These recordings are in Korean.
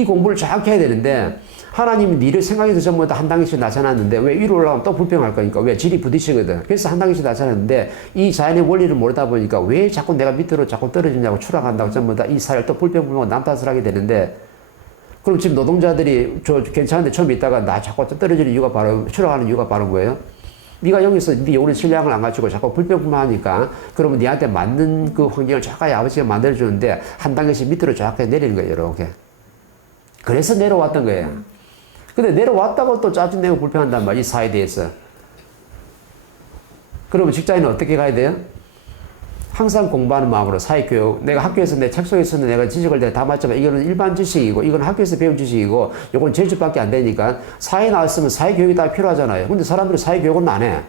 이 공부를 정확히 해야 되는데 하나님이 니를 생각해서 전부 다 한 단계씩 나타났는데 왜 위로 올라가면 또 불평할 거니까 왜 질이 부딪히거든. 그래서 한 단계씩 나타났는데 이 자연의 원리를 모르다 보니까 왜 자꾸 내가 밑으로 자꾸 떨어지냐고 추락한다고 전부 다 이 사회를 또 불평불평하고 남 탓을 하게 되는데 그럼 지금 노동자들이 저 괜찮은데 처음 있다가 나 자꾸 떨어지는 이유가 바로 추락하는 이유가 바로 뭐예요? 네가 여기서 네 오는 신량을 안 갖추고 자꾸 불평불만하니까 그러면 네한테 맞는 그 환경을 정확하게 아버지가 만들어주는데 한 단계씩 밑으로 정확하게 내리는 거예요 이렇게 그래서 내려왔던 거예요. 근데 내려왔다고 또 짜증내고 불평한단 말이야 이 대해서. 그러면 직장인은 어떻게 가야 돼요? 항상 공부하는 마음으로 사회교육. 내가 학교에서 내 책 속에서는 내가 지식을 내가 다 맞지만 이거는 일반 지식이고 이건 학교에서 배운 지식이고 이건 제주밖에 안 되니까 사회 나왔으면 사회교육이 다 필요하잖아요. 근데 사람들이 사회교육은 안 해.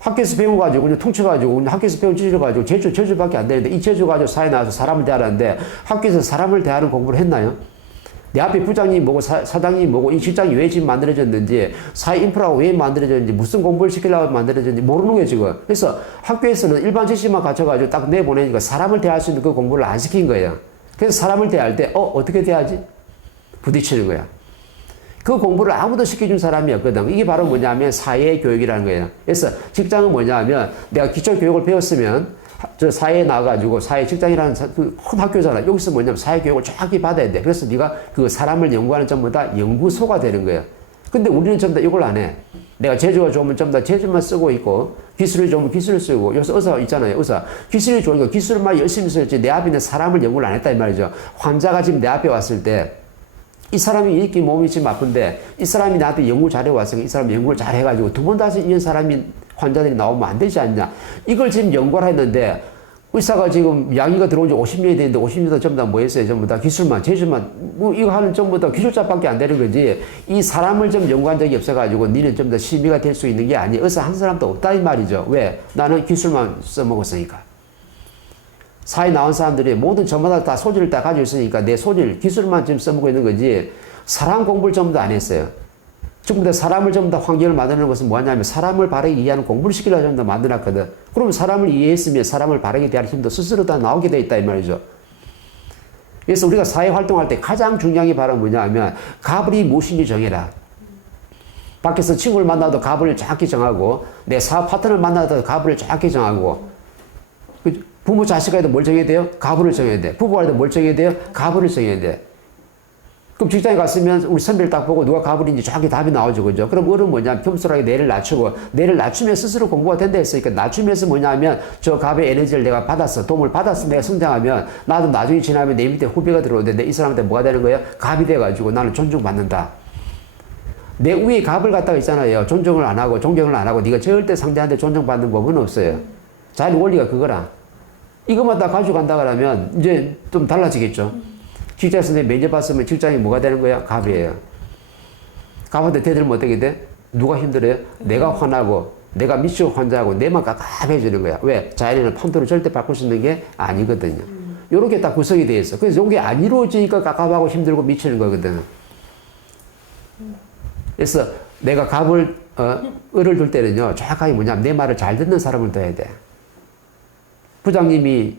학교에서 배워가지고 그냥 퉁쳐가지고 그냥 학교에서 배운 지식을 가지고 제주 제주밖에 안 되는데 이 제주 가지고 사회 나와서 사람을 대하는데 학교에서 사람을 대하는 공부를 했나요? 내 앞에 부장님 뭐고 사, 사장님이 뭐고 이 직장이 왜 지금 만들어졌는지 사회 인프라가 왜 만들어졌는지 무슨 공부를 시키려고 만들어졌는지 모르는 거예요 지금 그래서 학교에서는 일반 지식만 갖춰가지고 딱 내보내니까 사람을 대할 수 있는 그 공부를 안 시킨 거예요 그래서 사람을 대할 때 어 어떻게 대하지? 부딪히는 거야 그 공부를 아무도 시켜준 사람이 없거든. 이게 바로 뭐냐면 사회 교육이라는 거예요. 그래서 직장은 뭐냐면 내가 기초 교육을 배웠으면 저 사회에 나가가지고 사회 직장이라는 그큰 학교잖아. 여기서 뭐냐면 사회 교육을 정확히 받아야 돼. 그래서 네가 그 사람을 연구하는 전부 다 연구소가 되는 거예요. 근데 우리는 전부 다 이걸 안 해. 내가 제주가 좋으면 전부 다 제주만 쓰고 있고 기술이 좋으면 기술을 쓰고 여기서 의사 있잖아요. 의사 기술이 좋으니까 기술만 열심히 쓸지 내 앞에 있는 사람을 연구를 안 했다 이 말이죠. 환자가 지금 내 앞에 왔을 때 이 사람이 이렇게 몸이 지금 아픈데 이 사람이 나한테 연구 잘해 왔으니까 이 사람 연구를 잘 해가지고 두 번 다시 이런 사람이 환자들이 나오면 안 되지 않냐. 이걸 지금 연구를 했는데 의사가 지금 양의가 들어온 지 50년이 됐는데 50년 전부 다 뭐 했어요? 전부 다 기술만, 제주만, 뭐 이거 하는 전부 다 기술자밖에 안 되는 거지. 이 사람을 좀 연구한 적이 없어가지고 니는 좀 더 심의가 될 수 있는 게 아니에요. 의사 한 사람도 없다 이 말이죠. 왜? 나는 기술만 써먹었으니까. 사회 나온 사람들이 모든 저마다 다 소질을 다 가지고 있으니까 내 소질, 기술만 지금 써먹고 있는 거지 사람 공부를 전부 다 안 했어요. 전부 다 사람을 전부 다 환경을 만드는 것은 뭐냐면 사람을 바르게 이해하는 공부를 시키려고 전부 다 만들었거든. 그러면 사람을 이해했으면 사람을 바르게 대할 힘도 스스로 다 나오게 돼 있다 이 말이죠. 그래서 우리가 사회 활동할 때 가장 중요한 게 바로 뭐냐 하면 갑을이 무엇인지 정해라. 밖에서 친구를 만나도 갑을 정확히 정하고 내 사업 파트너를 만나도 갑을 정확히 정하고 그 부모 자식에도 뭘 정해야 돼요? 가부를 정해야 돼. 부부한테 뭘 정해야 돼요? 가부를 정해야 돼. 그럼 직장에 갔으면 우리 선배를 딱 보고 누가 가부인지 정확히 답이 나오죠. 그죠? 그럼 어른 뭐냐? 겸손하게 뇌를 낮추고, 뇌를 낮추면 스스로 공부가 된다 했으니까 낮추면서 뭐냐면 저 갑의 에너지를 내가 받았어. 도움을 받았어. 내가 성장하면 나도 나중에 지나면 내 밑에 후배가 들어오는데 이 사람한테 뭐가 되는 거예요? 갑이 돼가지고 나는 존중받는다. 내 위에 갑을 갖다가 있잖아요. 존중을 안 하고 존경을 안 하고 네가 절대 상대한테 존중받는 법은 없어요. 자연 원리가 그거라. 이것만 다 가져간다 그러면 이제 좀 달라지겠죠. 직장에서 내 면접 봤으면 직장이 뭐가 되는 거야? 갑이에요. 갑한테 대들면 어떻게 돼? 누가 힘들어요? 내가 화나고 내가 미치고 환자하고 내만 깝깝해지는 거야. 왜? 자연에는 판도를 절대 바꿀 수 있는 게 아니거든요. 요렇게 딱 구성이 돼 있어. 그래서 요게 안 이루어지니까 깝깝하고 힘들고 미치는 거거든. 그래서 내가 갑을, 어, 을을 둘 때는요, 정확하게 뭐냐면 내 말을 잘 듣는 사람을 둬야 돼. 부장님이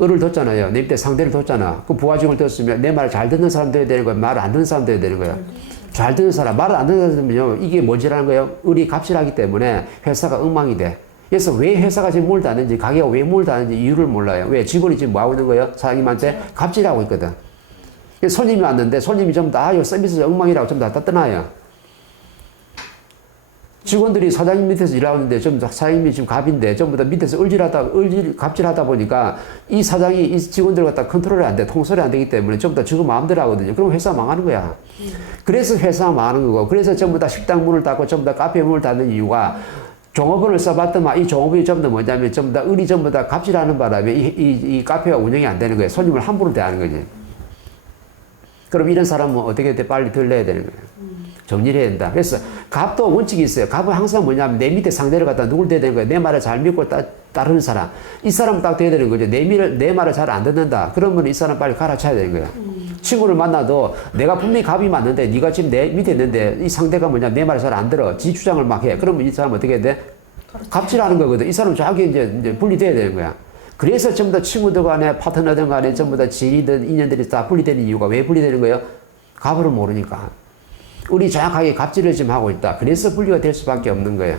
을을 뒀잖아요. 내 밑에 상대를 뒀잖아. 그 부하직을 뒀으면 내 말을 잘 듣는 사람 돼야 되는 거야. 말을 안 듣는 사람 돼야 되는 거야. 잘 듣는 사람, 말을 안 듣는 사람은요, 이게 뭔지라는 거예요. 을이 갑질하기 때문에 회사가 엉망이 돼. 그래서 왜 회사가 지금 닫는지, 가게가 왜 닫는지 이유를 몰라요. 왜? 직원이 지금 뭐 하고 있는 거예요? 사장님한테 갑질하고 있거든. 손님이 왔는데 손님이 전부 다, 아, 이거 서비스 엉망이라고 전부 다 떠나요. 직원들이 사장님 밑에서 일하는데 다 사장님이 지금 갑인데 전부 다 밑에서 을질하다, 을질, 갑질하다 보니까 이 사장이 이 직원들 갖다 컨트롤이 안 돼, 통솔이 안 되기 때문에 전부 다 지금 마음대로 하거든요. 그럼 회사 망하는 거야. 그래서 회사 망하는 거고, 그래서 전부 다 식당 문을 닫고 전부 다 카페 문을 닫는 이유가 종업원을 써봤더만 이 종업원이 전부 다 뭐냐면 전부 다 을이 전부 다 갑질하는 바람에 이, 이, 이 카페가 운영이 안 되는 거예요. 손님을 함부로 대하는 거지. 그럼 이런 사람은 어떻게 돼? 빨리 들려야 되는 거예요. 정리를 해야 된다. 그래서 갑도 원칙이 있어요. 갑은 항상 뭐냐면 내 밑에 상대를 갖다 누굴 대야 되는 거예요. 내 말을 잘 믿고 따, 따르는 사람. 이 사람 딱 돼야 되는 거죠. 내, 말을, 내 말을 잘 안 듣는다. 그러면 이 사람 빨리 갈아쳐야 되는 거예요. 친구를 만나도 내가 분명히 갑이 맞는데 네가 지금 내 밑에 있는데 이 상대가 뭐냐 내 말을 잘 안 들어. 지 주장을 막 해. 그러면 이 사람 어떻게 해야 돼? 갑질하는 거거든. 이 사람 정확히 이제, 이제 분리돼야 되는 거야. 그래서 전부 다 친구들 간에 파트너들 간에 전부 다 지인이든 인연들이 다 분리되는 이유가 왜 분리되는 거예요? 갑을 모르니까. 우리 정확하게 갑질을 지금 하고 있다. 그래서 분리가 될 수밖에 없는 거예요.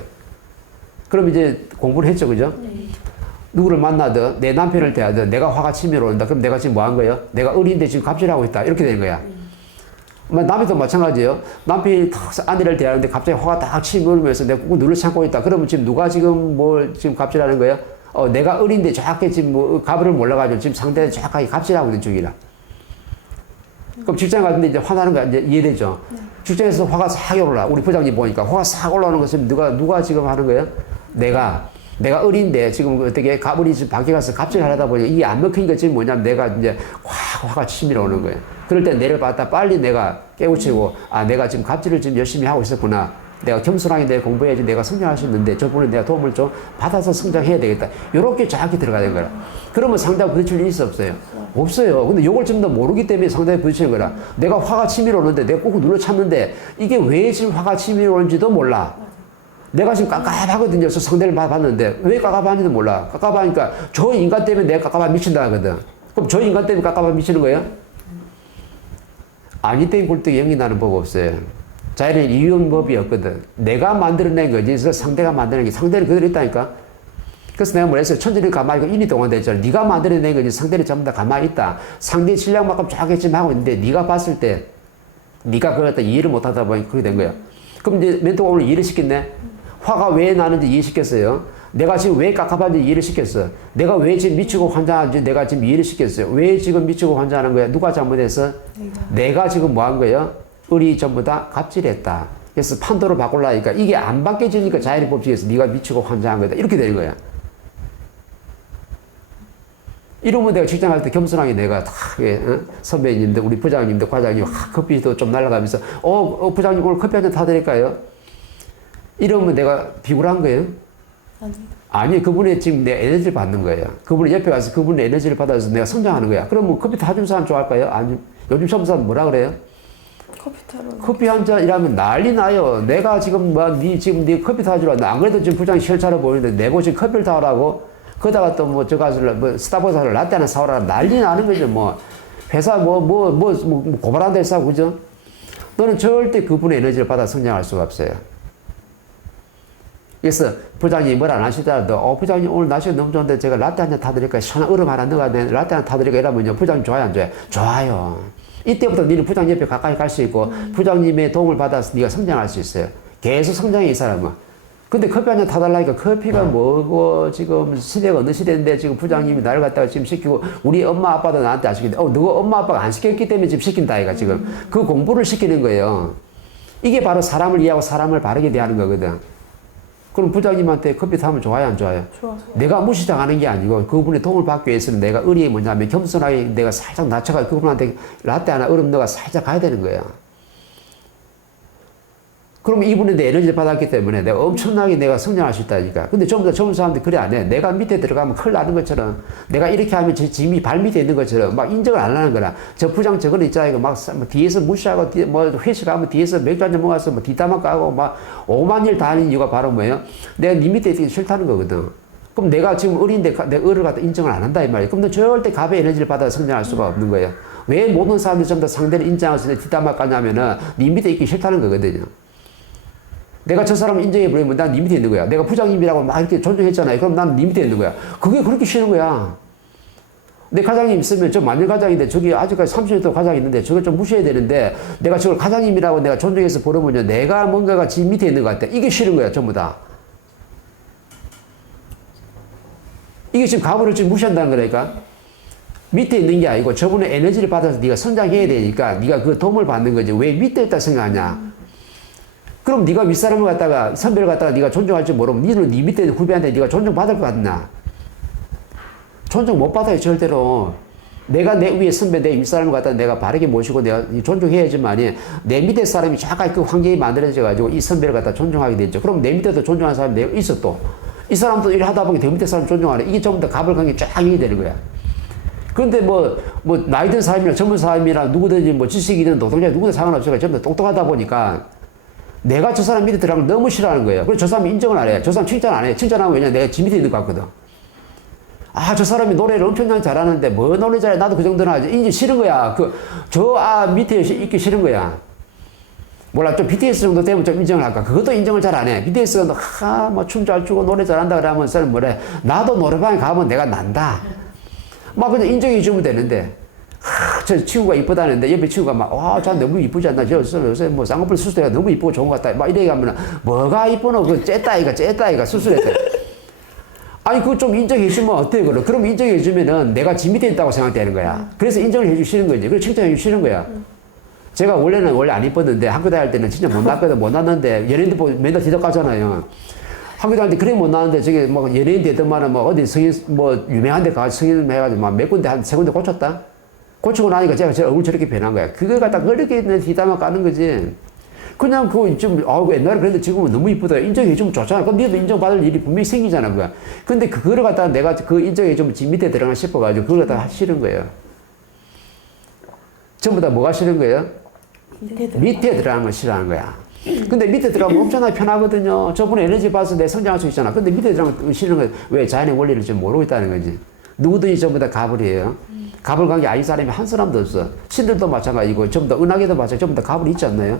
그럼 이제 공부를 했죠, 그죠? 누구를 만나든 내 남편을 대하든 내가 화가 치밀어 오른다. 그럼 내가 지금 뭐 한 거예요? 내가 어린데 지금 갑질하고 있다. 이렇게 되는 거야. 뭐 남편도 마찬가지예요. 남편이 탁 아내를 대하는데 갑자기 화가 딱 치밀면서 내가 꾹 눈을 참고 있다. 그러면 지금 누가 지금 뭘 지금 갑질하는 거예요? 어, 내가 어린데 정확히 지금 뭐 갑을 몰라가지고 지금 상대는 정확하게 갑질하고 있는 중이라. 그럼 직장 갔는데 이제 화나는 거 이제 이해되죠? 직장에서 화가 싹 올라. 우리 부장님 보니까 화가 싹 올라오는 것은 누가 누가 지금 하는 거예요? 내가 내가 어린데 지금 어떻게 갑을이 지금 밖에 가서 갑질을 하다 보니 이게 안 먹히니까 지금 뭐냐면 내가 이제 확 화가 치밀어 오는 거예요. 그럴 때 내를 받다 빨리 내가 깨우치고 아 내가 지금 갑질을 지금 열심히 하고 있었구나. 내가 겸손하게 내 공부해야지 내가 성장할 수 있는데 저분은 내가 도움을 좀 받아서 성장해야 되겠다. 이렇게 정확히 들어가야 되는 거라. 그러면 상대가 부딪힐 일이 있어 없어요? 없어요. 근데 요걸 좀 더 모르기 때문에 상대가 부딪히는 거라. 내가 화가 치밀어 오는데 내가 꼭 눈을 참는데 이게 왜 지금 화가 치밀어 오는지도 몰라. 내가 지금 깝깝하거든요. 그래서 상대를 봤는데 왜 깝깝한지도 몰라. 깝깝하니까 저 인간 때문에 내가 깝깝한 미친다 하거든. 그럼 저 인간 때문에 깝깝한 미치는 거예요? 아니 때문에 굴뚝 영이 나는 법 없어요. 자연의 이윤 법이 없거든. 내가 만들어낸 거지. 상대가 만드는 게 상대는 그대로 있다니까. 그래서 내가 뭐랬어요? 천천히 가만히 있고 인이 동원됐잖아. 네가 만들어낸 거지. 상대는 전부 다 가만히 있다. 상대 실력만큼 쫙했지만 하고 있는데 네가 봤을 때 네가 그걸 갖다 이해를 못하다 보니 그렇게 된 거야. 그럼 이제 멘토가 오늘 이해를 시켰네? 화가 왜 나는지 이해시켰어요. 내가 지금 왜 깝깝한지 이해를 시켰어. 내가 왜 지금 미치고 환장하는지 내가 지금 이해를 시켰어요. 왜 지금 미치고 환장하는 거야? 누가 잘못했어? 내가 지금 뭐 한 거예요? 우리 전부 다 갑질했다. 그래서 판도를 바꾸려니까 이게 안 바뀌어지니까 자연의 법칙에서 네가 미치고 환장한 거다. 이렇게 되는 거야. 이러면 내가 직장 갈 때 겸손하게 내가 다 예, 어? 선배님들 우리 부장님들 과장님 하, 커피도 좀 날라가면서 어, 어 부장님 오늘 커피 한 잔 타드릴까요? 이러면 내가 비굴한 거예요? 아닙니다. 아니 그분의 지금 내 에너지를 받는 거예요. 그분이 옆에 와서 그분의 에너지를 받아서 내가 성장하는 거야. 그러면 커피 타준 사람 좋아할까요? 아니 요즘 처음 사람 뭐라 그래요? 커피 타러 커피 한 잔이라면 난리 나요. 내가 지금 뭐니 지금 네 커피 왔나? 안 그래도 지금 부장 시원찮아 보이는데 내고 지금 커피를 타라고 그러다가 또 뭐 저 가서 뭐 스타벅스 라떼 하나 사오라 난리 나는 거죠. 뭐 회사 뭐뭐 고발한 데 싸고 그죠? 너는 절대 그분의 에너지를 받아 성장할 수가 없어요. 그래서 부장님이 뭘 안 하시더라도 어 부장님 오늘 날씨가 너무 좋은데 제가 라떼 한 잔 타드릴까요? 시원한 얼음 하나 넣어야 돼 라떼 하나 타드릴까요? 이러면요 부장님 좋아요 안 좋아요? 좋아요. 이때부터 너는 부장님 옆에 가까이 갈 수 있고 부장님의 도움을 받아서 네가 성장할 수 있어요. 계속 성장해 이 사람은. 근데 커피 한 잔 타달라니까 커피가 뭐고 지금 시대가 어느 시대인데 지금 부장님이 나를 갖다가 지금 시키고 우리 엄마 아빠도 나한테 안 시키는데 어 너가 엄마 아빠가 안 시켰기 때문에 지금 시킨다 이가 지금 그 공부를 시키는 거예요. 이게 바로 사람을 이해하고 사람을 바르게 대하는 거거든. 그럼 부장님한테 커피 타면 좋아요 안 좋아요? 좋아서 내가 무시당하는 게 아니고 그분의 도움을 받기 위해서는 내가 의리에 뭐냐면 겸손하게 내가 살짝 낮춰가 그분한테 라떼 하나 얼음 넣어 살짝 가야 되는 거야. 그러면 이분이 내 에너지를 받았기 때문에 내가 엄청나게 내가 성장할 수 있다니까. 근데 전부 다 젊은 사람들 그래 안 해. 내가 밑에 들어가면 큰일 나는 것처럼 내가 이렇게 하면 제 짐이 발 밑에 있는 것처럼 막 인정을 안 하는 거라. 저 부장 저거 있잖아요. 막 사- 뭐 뒤에서 무시하고 뒤, 뭐 회식하면 뒤에서 맥주 한잔 먹어서 뭐 뒷담화 까고 막 오만 일 다 하는 이유가 바로 뭐예요? 내가 네 밑에 있기 싫다는 거거든. 그럼 내가 지금 어린데 가- 내 을을 갖다 인정을 안 한다 이 말이야. 그럼 너 절대 갑의 에너지를 받아 성장할 수가 없는 거예요. 왜 모든 사람들이 전부 다 상대를 인정해서 내 뒷담화 까냐면은 네 밑에 있기 싫다는 거거든요. 내가 저 사람 인정해 버리면 난네 밑에 있는 거야. 내가 부장님이라고 막 이렇게 존중했잖아요. 그럼 난네 밑에 있는 거야. 그게 그렇게 싫은 거야. 내 과장님 있으면 저 만일 과장인데 저기 아직까지 30년 동안 과장 있는데 저걸 좀 무시해야 되는데 내가 저걸 과장님이라고 내가 존중해서 부르면요. 내가 뭔가가 지 밑에 있는 것 같아. 이게 싫은 거야. 전부 다. 이게 지금 가부를 지금 무시한다는 거라니까. 밑에 있는 게 아니고 저분의 에너지를 받아서 네가 성장해야 되니까 네가 그 도움을 받는 거지. 왜 밑에 있다 생각하냐. 그럼 네가 윗사람을 갖다가 선배를 갖다가 네가 존중할 줄 모르면 니는 네 밑에 후배한테 네가 존중받을 것 같나? 존중 못 받아요 절대로. 내가 내 위에 선배 내 윗사람을 갖다가 내가 바르게 모시고 내가 존중해야지만이 내 밑에 사람이 잠깐 그 환경이 만들어져 가지고 이 선배를 갖다 존중하게 되죠. 그럼 내 밑에도 존중하는 사람이 있어 또. 이 사람도 일 하다 보니 내 밑에 사람 존중하네. 이게 전부 다 갑을 관계 쫙 이게 되는 거야. 그런데 뭐, 뭐, 나이 든 사람이나 젊은 사람이나 누구든지 뭐 지식이든 노동자 누구든 상관없어요. 전부 다 똑똑하다 보니까 내가 저 사람 밑에 들어가면 너무 싫어하는 거예요. 그래서 저 사람 인정을 안 해. 저 사람 칭찬 안 해. 칭찬하면 왜냐 내가 지 밑에 있는 것 같거든. 아, 저 사람이 노래를 엄청나게 잘하는데 뭐 노래 잘해? 나도 그 정도는 하지. 이제 싫은 거야. 그, 저, 아, 밑에 시- 있기 싫은 거야. 몰라, 좀 BTS 정도 되면 좀 인정을 할까? 그것도 인정을 잘 안 해. BTS가, 하, 뭐, 춤 잘 추고 노래 잘한다 그러면 사람 뭐래. 나도 노래방에 가면 내가 난다. 막 그냥 인정해 주면 되는데. 하, 저 친구가 이쁘다는데 옆에 친구가 막, 와, 저 너무 이쁘지 않나? 저, 저 요새 뭐 쌍꺼풀 수술해가 너무 이쁘고 좋은 것 같다. 막 이래 가면은, 뭐가 이쁘노? 그 째따이가, 째따이가 수술했대. 아니, 그거 좀 인정해 주면 어때, 그럼? 그럼 인정해 주면은 내가 지 밑에 있다고 생각되는 거야. 그래서 인정을 해 주시는 거지. 그래서 칭찬해 주시는 거야. 제가 원래는 원래 안 이뻤는데 학교 다닐 때는 진짜 못 났거든. 못 났는데 연예인들 보고 맨날 뒤적가잖아요. 학교 다닐 때 그래 못 나왔는데 저기 뭐 연예인 되더만은 뭐 어디 성인 뭐 유명한 데 가서 성인 해가지고 막 몇 군데 한 세 군데 꽂혔다. 고치고 나니까 제가 제 얼굴 저렇게 변한 거야. 그걸 갖다 그렇게 있는 뒤담아 까는 거지. 그냥 그거 좀, 아, 옛날에 그랬는데 지금은 너무 이쁘다. 인정해주면 좋잖아. 그럼 니도 인정받을 일이 분명히 생기잖아, 그거. 근데 그거를 갖다가 내가 그 인정해주면 지 밑에 들어가 싶어가지고 그걸 갖다가 싫은 거예요. 전부 다 뭐가 싫은 거예요? 밑에 들어. 밑에 들어가는 걸 싫어하는 거야. 근데 밑에 들어가면 엄청나게 편하거든요. 저분에 에너지 받아서 내 성장할 수 있잖아. 근데 밑에 들어가면 싫은 거야. 왜? 자연의 원리를 좀 모르고 있다는 거지. 누구든지 전부 다 갑을이에요. 갑을 간 게 아닌 사람이 한 사람도 없어. 신들도 마찬가지고, 전부 다 은하계도 마찬가지고, 전부 다 갑을 있지 않나요?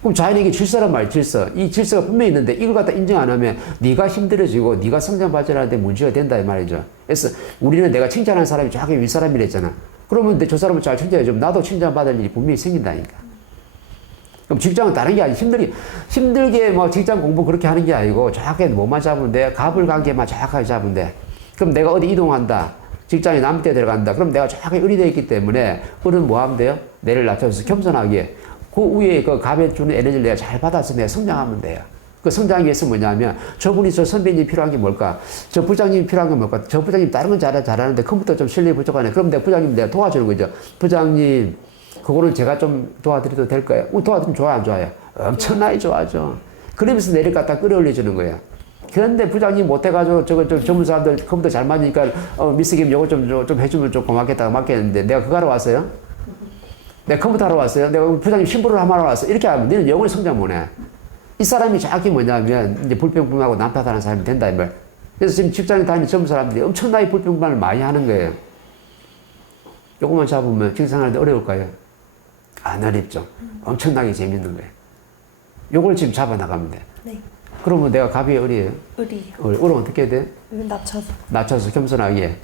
그럼 자연에게 질서란 말이야, 질서. 이 질서가 분명히 있는데 이걸 갖다 인정 안 하면 네가 힘들어지고 네가 성장 발전하는데 문제가 된다 이 말이죠. 그래서 우리는 내가 칭찬하는 사람이 저하게 윗사람이랬잖아. 그러면 근데 저 사람을 잘 칭찬해 주면 나도 칭찬받을 일이 분명히 생긴다니까. 그럼 직장은 다른 게 아니고 힘들게, 힘들게 뭐 직장 공부 그렇게 하는 게 아니고 정확하게 뭐만 잡으면 돼. 갑을 관계만 정확하게 잡으면 돼. 그럼 내가 어디 이동한다. 직장에 남 밑에 들어간다. 그럼 내가 정확하게 의리되어 있기 때문에 을은 뭐 하면 돼요? 내를 낮춰서 겸손하게 그 위에 그 갑에 주는 에너지를 내가 잘 받아서 내가 성장하면 돼요. 그 성장하기 위해서 뭐냐면 저분이 저 선배님이 필요한 게 뭘까? 저 부장님이 필요한 게 뭘까? 저 부장님 다른 건 잘, 잘하는데 컴퓨터 좀 실력이 부족하네. 그럼 내가 부장님 내가 도와주는 거죠. 부장님, 그거는 제가 좀 도와드려도 될까요? 어, 도와드리면 좋아요, 안 좋아요? 엄청나게 좋아하죠. 그러면서 내를 갖다 끌어올려주는 거예요. 그런데 부장님 못해가지고 저거 좀 전문 사람들 컴퓨터 잘 맞으니까 어, 미스김 요거 좀, 좀, 좀 해주면 좀 고맙겠다 맞겠는데 내가 그거 하러 왔어요? 내가 컴퓨터 하러 왔어요? 내가 부장님 신부를 하러 왔어? 이렇게 하면 너는 영원히 성장 못해. 이 사람이 정확히 뭐냐면 이제 불평불만하고 난파하는 사람이 된다 이 말. 그래서 지금 직장에 다니는 젊은 사람들이 엄청나게 불평불만을 많이 하는 거예요. 요것만 잡으면 직장하는데 어려울까요? 안 어렵죠. 엄청나게 재밌는 거예요. 요걸 지금 잡아나가면 돼. 네. 그러면 내가 갑이 어리예요. 의리요. 어려면 어떻게 해야 돼? 낮춰서. 낮춰서 겸손하게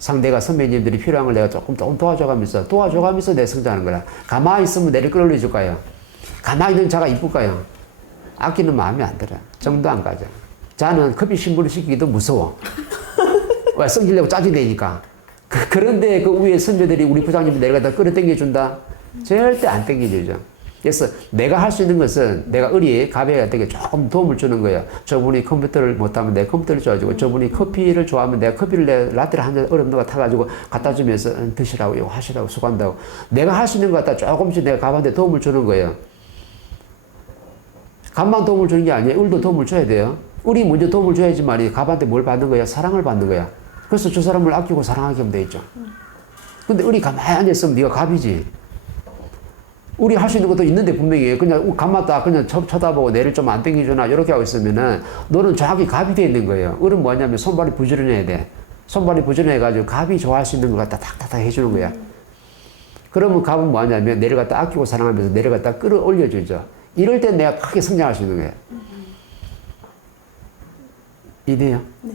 상대가 선배님들이 필요한 걸 내가 조금 조금 도와줘가면서 도와줘가면서 내 성장하는 거야. 가만히 있으면 내를 끌어올려 줄까요? 가만히 있는 자가 이쁠까요? 아끼는 마음이 안 들어. 정도 안 가죠. 자는 커피 신부를 시키기도 무서워. 왜 성질내고 짜증 내니까. 그, 그런데 그 위에 선배들이 우리 부장님이 내려가다 끌어당겨 준다? 절대 안 당겨주죠. 그래서 내가 할 수 있는 것은 내가 의리, 가벼에 되게 조금 도움을 주는 거예요. 저분이 컴퓨터를 못하면 내가 컴퓨터를 줘가지고 저분이 커피를 좋아하면 내가 커피를 내 라떼를 한 잔 얼음 넣어 타가지고 갖다 주면서 응, 드시라고 이거 하시라고 수고한다고 내가 할 수 있는 것 갖다 조금씩 내가 갑한테 도움을 주는 거예요. 갑만 도움을 주는 게 아니에요. 을도 도움을 줘야 돼요. 을이 먼저 도움을 줘야지만이 갑한테 뭘 받는 거야? 사랑을 받는 거야. 그래서 저 사람을 아끼고 사랑하게 하면 되겠죠. 근데 을이 가만히 앉아있으면 네가 갑이지. 우리 할 수 있는 것도 있는데 분명히 그냥 감았다 그냥 쳐, 쳐다보고 내를 좀안 땡겨주나 이렇게 하고 있으면은 너는 정확히 갑이 돼 있는 거예요. 을은 뭐냐면 손발이 부지런해야 돼. 손발이 부지런해가지고 갑이 좋아할 수 있는 걸 갖다 탁탁탁 해주는 거야. 그러면 갑은 뭐하냐면 내를 갖다 아끼고 사랑하면서 내를 갖다 끌어올려주죠. 이럴 때 내가 크게 성장할 수 있는 거예요. 이돼요? 네.